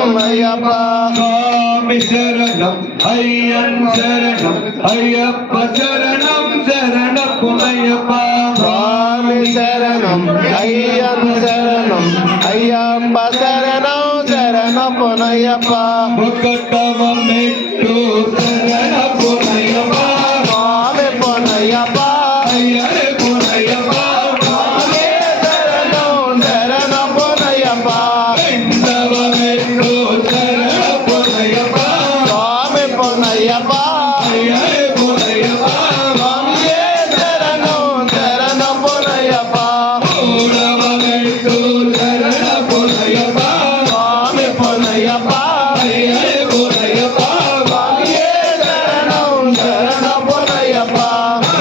பொன்னையப்பா சுவாமி சரணம் ஐயன் சரணம் ஐயப்ப சரணம் சரண பொன்னையப்பா சுவாமி சரணம் ஐயன் சரணம் ஐயப்ப சரணம் சரண பொன்னையப்பா முக்கட்டவம் மெட்டு சரண பொன்னையப்பா சுவாமி பொன்னையப்பா ஐயரே பொன்னையப்பா சுவாமி சரணம் சரண பொன்னையப்பா எண்டவம் மெட்டு சரண பொன்னையப்பா சுவாமி பொன்னையப்பா ஐயரே பொன்னையப்பா சுவாமியே சரணம் சரண பொன்னையப்பா ஓடவம் மெட்டு சரண பொன்னையப்பா சுவாமி பொன்னையப்பா ஐயரே பொன்னையப்பா சுவாமியே சரணம் சரண பொன்னையப்பா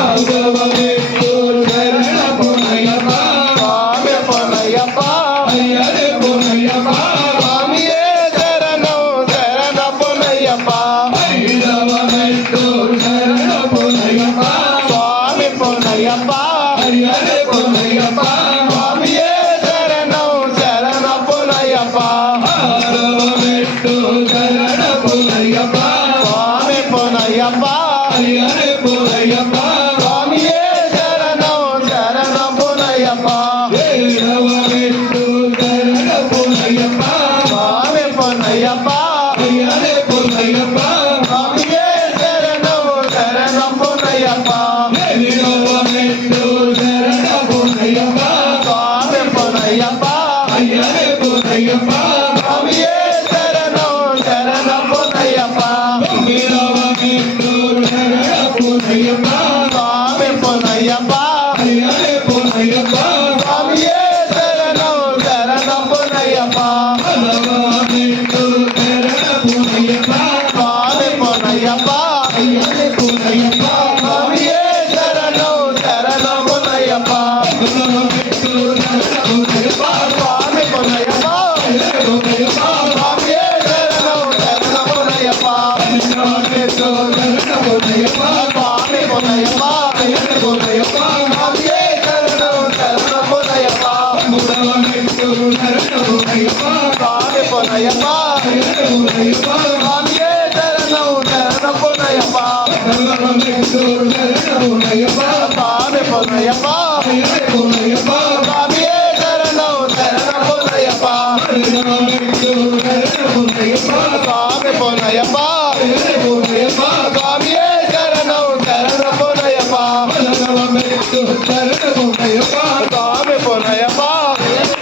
ஆகவம் மெட்டு சரண பொன்னையப்பா சுவாமி பொன்னையப்பா ஐயரே பொன்னையப்பா சுவாமியே சரணம் சரண பொன்னையப்பா ஐரவம் மெட்டு சரண பொன்னையப்பா சுவாமி பொன்னையப்பா ஐயரே பொன்னையப்பா சுவாமியே சரணம் சரண பொன்னையப்பா ஆரவம் மெட்டு சரண பொன்னையப்பா சுவாமி பொன்னையப்பா ஐயரே பொன்னையப்பா சுவாமியே சரணம் சரண பொன்னையப்பா ஏரவம் மெட்டு சரண பொன்னையப்பா சுவாமி பொன்னையப்பா ஐயரே பொன்னையப்பா சுவாமியே சரணம் சரண பொன்னையப்பா ஏரவம் மெட்டு சரண பொன்னையப்பா சுவாமி பொன்னையப்பா ஐயரே பொன்னையப்பா சுவாமியே சரணம் சரண பொன்னையப்பா ஏரவம் மெட்டு சரண பொன்னையப்பா சுவாமி பொன்னையப்பா ஐயரே பொன்னையப்பா சுவாமியே சரணம் சரண பொன்னையப்பா ஆரவம் மெட்டு சரண பொன்னையப்பா சுவாமி பொன்னையப்பா ஐயரே பொன்னையப்பா சுவாமியே சரணம் சரண பொன்னையப்பா ஆரவம் மெட்டு சரண பொன்னையப்பா சுவாமி பொன்னையப்பா ஐயரே பொன்னையப்பா சுவாமியே சரணம் சரண பொன்னையப்பா ஆரவம் மெட்டு சரண பொன்னையப்பா சுவாமி பொன்னையப்பா ஐயரே பொன்னையப்பா சுவாமியே சரணம் சரண பொன்னையப்பா ஆரவம் மெட்டு சரண பொன்னையப்பா சுவாமி பொன்னையப்பா ஐயரே பொன்னையப்பா சுவாமியே சரணம் சரண பொன்னையப்பா ஆரவம் மெட்டு சரண பொன்னையப்பா சுவாமி பொன்னையப்பா ஐயரே பொன்னையப்பா சுவாமியே சரணம் சரண பொன்னையப்பா ஆரவம் மெட்டு சரண பொன்னையப்பா சுவாமி பொன்னையப்பா ஐயரே பொன்னையப்பா சுவாமியே சரணம் சரண பொன்னையப்பா ஆரவம் மெட்டு சரண பொன்னையப்பா சுவாமி பொன்னையப்பா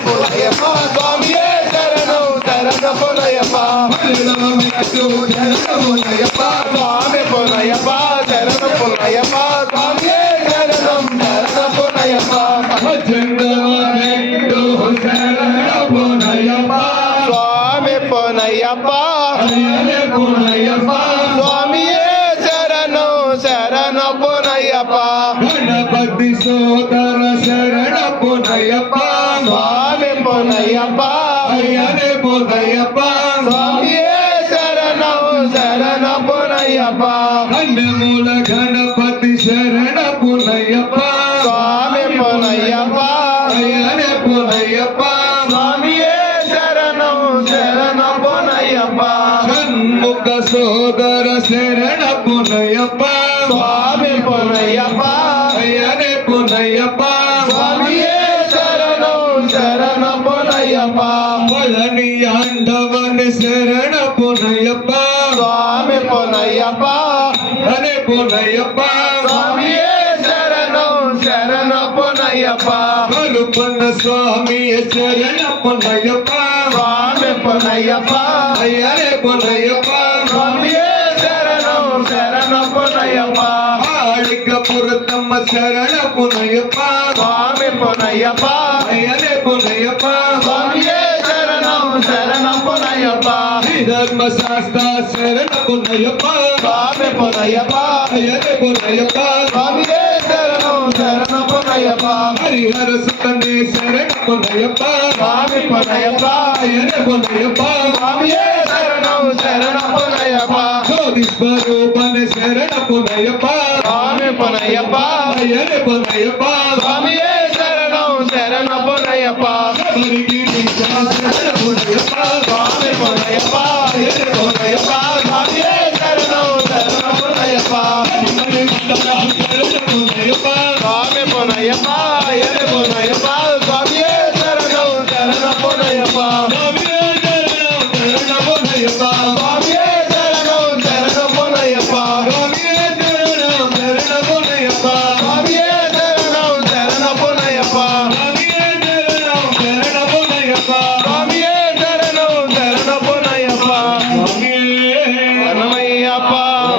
பொன்னையப்பா சுவாமியே சரணம் சரண பொன்னையப்பா ஆரவம் மெட்டு சரண பொன்னையப்பா சுவாமி பொன்னையப்பா சரண பொன்னையப்பா சுவாமியே சரணம் சரண பொன்னையப்பா அஜந்தவம் மெட்டு சரண பொன்னையப்பா சுவாமி பொன்னையப்பா ஐயரே பொன்னையப்பா சுவாமியே சரணம் சரண பொன்னையப்பா ಗಣಪತಿ ಸೋದರ ಶರಣ ಪುನಯಪ್ಪ சுவாமி பொன்னையப்பா ಅಯ್ಯನೇ ಪುನಯಪ್ಪ சுவாமியே சரணம் சரண பொன்னையப்பா ಕಂಡಮೂಲ ಗಣಪತಿ ಶರಣ ಪುನಯಪ್ಪ சுவாமி பொன்னையப்பா ಅಯ್ಯನೇ ಪುನಯಪ್ಪ சுவாமியே சரணம் சரண பொன்னையப்பா ಷಣ್ಮುಖ ಸೋದರ ಶರಣ ಪುನಯಪ್ಪ சுவாமி பொன்னையப்பா ಅಯ್ಯನೇ ಪುನಯಪ್ಪ சுவாமியே சரணம் சரண பொன்னையப்பா ಪಳನಿಯಾಂಡವನ ಶರಣ ಪುನಯಪ್ಪ சுவாமி பொன்னையப்பா ಅನೆ ಪುನಯಪ್ಪ சுவாமியே சரணம் சரண பொன்னையப்பா ಕರುಪನ ಸ್ವಾಮಿಯ ಶರಣ ಪುನಯಪ್ಪ சுவாமி பொன்னையப்பா ಅಯ್ಯನೇ ಪುನಯಪ್ಪ சுவாமியே சரணம் சரண பொன்னையப்பா ಆಳಿಕಪುರ ತಮ್ಮ ಶರಣ ಪುನಯಪ್ಪ சுவாமி பொன்னையப்பா ಅಯ್ಯನೇ ಪುನಯಪ್ಪ சுவாமியே சரணம் சரண பொன்னையப்பா ಧರ್ಮಶಾಸ್ತ್ರ ಶರಣ ಪುನಯಪ್ಪ சுவாமி பொன்னையப்பா ಅಯ್ಯನೇ ಪುನಯಪ್ಪ சுவாமியே சரணம் சரண பொன்னையப்பா ಹರಿಹರ ಸುತನೇ ಶರಣ ಪುನಯಪ್ಪ சுவாமி பொன்னையப்பா ಅಯ್ಯನೇ ಪುನಯಪ್ಪ சுவாமியே சரணம் சரண பொன்னையப்பா ಜ್ಯೋತಿ ಸ್ವರೂಪನ ಶರಣ ಪುನಯಪ್ಪ சுவாமி பொன்னையப்பா ಅಯ್ಯನೇ ಪುನಯಪ್ಪ சுவாமியே சரணம் சரண பொன்னையப்பா ಶಬರಿಗಿರಿ ಶರಣ ಪುನಯಪ್ಪ சுவாமி பொன்னையப்பா ஐயனே பொன்னையப்பா